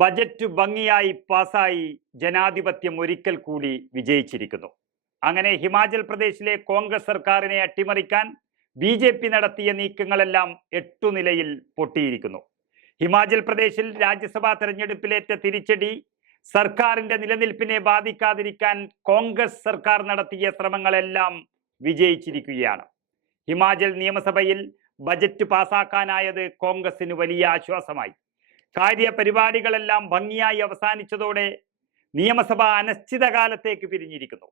Budget ഭംഗിയായി പാസായി ജനാധിപത്യം ഒരിക്കൽ കൂടി വിജയിച്ചിരിക്കുന്നു. അങ്ങനെ ഹിമാചൽ പ്രദേശിലെ കോൺഗ്രസ് സർക്കാരിനെ അട്ടിമറിക്കാൻ ബി ജെ പി നടത്തിയ നീക്കങ്ങളെല്ലാം എട്ടു നിലയിൽ പൊട്ടിയിരിക്കുന്നു. ഹിമാചൽ പ്രദേശിൽ രാജ്യസഭാ തെരഞ്ഞെടുപ്പിലേറ്റ തിരിച്ചടി സർക്കാരിന്റെ നിലനിൽപ്പിനെ ബാധിക്കാതിരിക്കാൻ കോൺഗ്രസ് സർക്കാർ നടത്തിയ ശ്രമങ്ങളെല്ലാം വിജയിച്ചിരിക്കുകയാണ്. ഹിമാചൽ നിയമസഭയിൽ ബജറ്റ് പാസാക്കാനായത് കോൺഗ്രസിന് വലിയ ആശ്വാസമായി. കാര്യപരിപാടികളെല്ലാം ഭംഗിയായി അവസാനിച്ചതോടെ നിയമസഭ അനിശ്ചിതകാലത്തേക്ക് പിരിഞ്ഞിരിക്കുന്നു.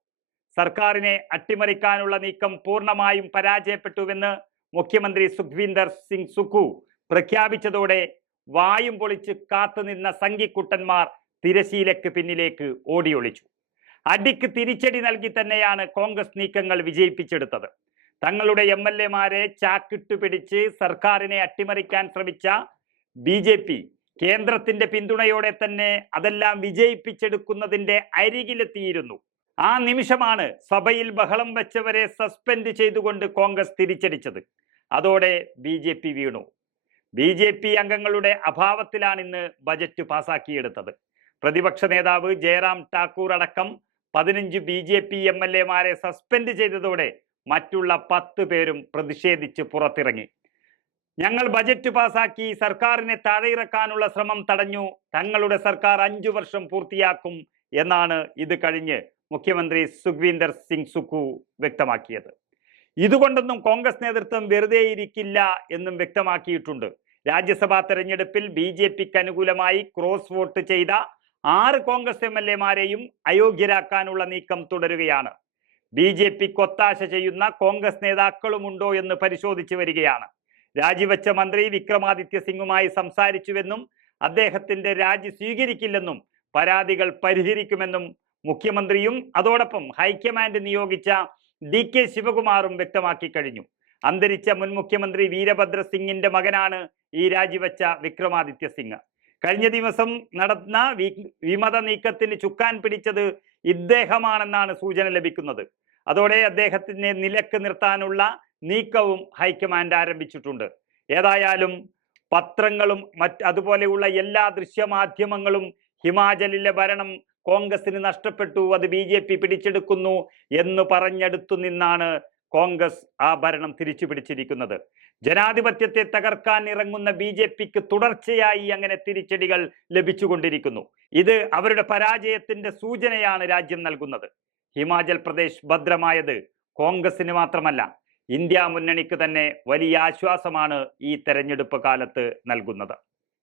സർക്കാരിനെ അട്ടിമറിക്കാനുള്ള നീക്കം പൂർണമായും പരാജയപ്പെട്ടുവെന്ന് മുഖ്യമന്ത്രി സുഖ്വീന്ദർ സിംഗ് സുഖു പ്രഖ്യാപിച്ചതോടെ വായും പൊളിച്ച് കാത്തുനിന്ന സംഘിക്കുട്ടന്മാർ തിരശീലയ്ക്ക് പിന്നിലേക്ക് ഓടിയൊളിച്ചു. അടിക്ക് തിരിച്ചടി നൽകി തന്നെയാണ് കോൺഗ്രസ് നീക്കങ്ങൾ വിജയിപ്പിച്ചെടുത്തത്. തങ്ങളുടെ എം എൽ എമാരെ ചാക്കിട്ട് പിടിച്ച് സർക്കാരിനെ അട്ടിമറിക്കാൻ ശ്രമിച്ച ബി കേന്ദ്രത്തിന്റെ പിന്തുണയോടെ തന്നെ അതെല്ലാം വിജയിപ്പിച്ചെടുക്കുന്നതിന്റെ അരികിലെത്തിയിരുന്നു. ആ നിമിഷമാണ് സഭയിൽ ബഹളം വെച്ചവരെ സസ്പെൻഡ് ചെയ്തുകൊണ്ട് കോൺഗ്രസ് തിരിച്ചടിച്ചത്. അതോടെ ബി ജെ പി വീണു. ബി ജെ പി അംഗങ്ങളുടെ അഭാവത്തിലാണ് ഇന്ന് ബജറ്റ് പാസാക്കിയെടുത്തത്. പ്രതിപക്ഷ നേതാവ് ജയറാം ടാക്കൂർ അടക്കം പതിനഞ്ച് B J P M L എമാരെ സസ്പെൻഡ് ചെയ്തതോടെ മറ്റുള്ള പത്ത് പേരും പ്രതിഷേധിച്ച് പുറത്തിറങ്ങി. ഞങ്ങൾ ബജറ്റ് പാസാക്കി സർക്കാരിനെ താഴെയിറക്കാനുള്ള ശ്രമം തടഞ്ഞു. തങ്ങളുടെ സർക്കാർ അഞ്ചു വർഷം പൂർത്തിയാക്കും എന്നാണ് ഇത് കഴിഞ്ഞ് മുഖ്യമന്ത്രി സുഖ്വീന്ദർ സിംഗ് സുഖു വ്യക്തമാക്കിയത്. ഇതുകൊണ്ടൊന്നും കോൺഗ്രസ് നേതൃത്വം വെറുതെ ഇരിക്കില്ല എന്നും വ്യക്തമാക്കിയിട്ടുണ്ട്. രാജ്യസഭാ തെരഞ്ഞെടുപ്പിൽ ബി ജെ പിക്ക് അനുകൂലമായി ക്രോസ് വോട്ട് ചെയ്ത ആറ് കോൺഗ്രസ് എം എൽ എമാരെയും അയോഗ്യരാക്കാനുള്ള നീക്കം തുടരുകയാണ്. ബി ജെ പിക്ക് ഒത്താശ ചെയ്യുന്ന കോൺഗ്രസ് നേതാക്കളുമുണ്ടോ എന്ന് പരിശോധിച്ചു വരികയാണ്. രാജിവെച്ച മന്ത്രി വിക്രമാദിത്യ സിംഗുമായി സംസാരിച്ചുവെന്നും അദ്ദേഹത്തിന്റെ രാജി സ്വീകരിക്കില്ലെന്നും പരാതികൾ പരിഹരിക്കുമെന്നും മുഖ്യമന്ത്രിയും അതോടൊപ്പം ഹൈക്കമാൻഡ് നിയോഗിച്ച ഡി കെ ശിവകുമാറും വ്യക്തമാക്കി കഴിഞ്ഞു. അന്തരിച്ച മുൻ മുഖ്യമന്ത്രി വീരഭദ്ര സിംഗിന്റെ മകനാണ് ഈ രാജിവെച്ച വിക്രമാദിത്യ സിംഗ്. കഴിഞ്ഞ ദിവസം നടന്ന വിമത നീക്കത്തിന് ചുക്കാൻ പിടിച്ചത് ഇദ്ദേഹമാണെന്നാണ് സൂചന ലഭിക്കുന്നത്. അതോടെ അദ്ദേഹത്തിനെ നിലയ്ക്ക് നിർത്താനുള്ള നീക്കവും ഹൈക്കമാൻഡ് ആരംഭിച്ചിട്ടുണ്ട്. ഏതായാലും പത്രങ്ങളും മറ്റ് അതുപോലെയുള്ള എല്ലാ ദൃശ്യമാധ്യമങ്ങളും ഹിമാചലിലെ ഭരണം കോൺഗ്രസിന് നഷ്ടപ്പെട്ടു അത് ബി ജെ പി പിടിച്ചെടുക്കുന്നു എന്ന് പറഞ്ഞെടുത്തു നിന്നാണ് കോൺഗ്രസ് ആ ഭരണം തിരിച്ചു പിടിച്ചിരിക്കുന്നത്. ജനാധിപത്യത്തെ തകർക്കാൻ ഇറങ്ങുന്ന ബി ജെ പിക്ക് തുടർച്ചയായി അങ്ങനെ തിരിച്ചടികൾ ലഭിച്ചുകൊണ്ടിരിക്കുന്നു. ഇത് അവരുടെ പരാജയത്തിന്റെ സൂചനയാണ് രാജ്യം നൽകുന്നത്. ഹിമാചൽ പ്രദേശ് ഭദ്രമായത് കോൺഗ്രസിന് മാത്രമല്ല ഇന്ത്യ മുന്നണിക്ക് തന്നെ വലിയ ആശ്വാസമാണ് ഈ തെരഞ്ഞെടുപ്പ് കാലത്ത് നൽകുന്നത്.